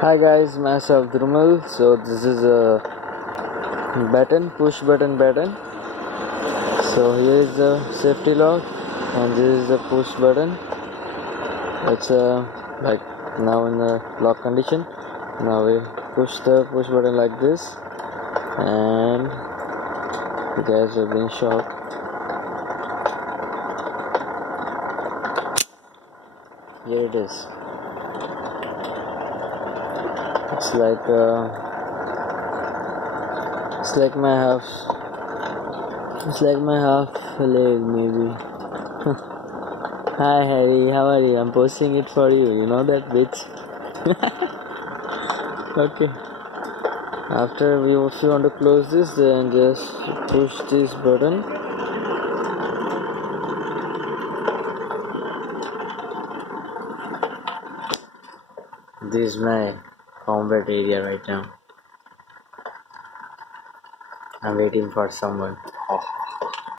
Hi guys, myself Drumal. So this is a push button. So here is the safety lock, and this is the push button. It's like now in the lock condition. Now we push the push button like this, and you guys are being shocked. Here it is. It's like it's like my half. It's like my half leg maybe. Hi Harry, how are you? I'm posting it for you. You know that bitch. Okay. After if you want to close this, then just push this button. This is my combat area right now. I'm waiting for someone.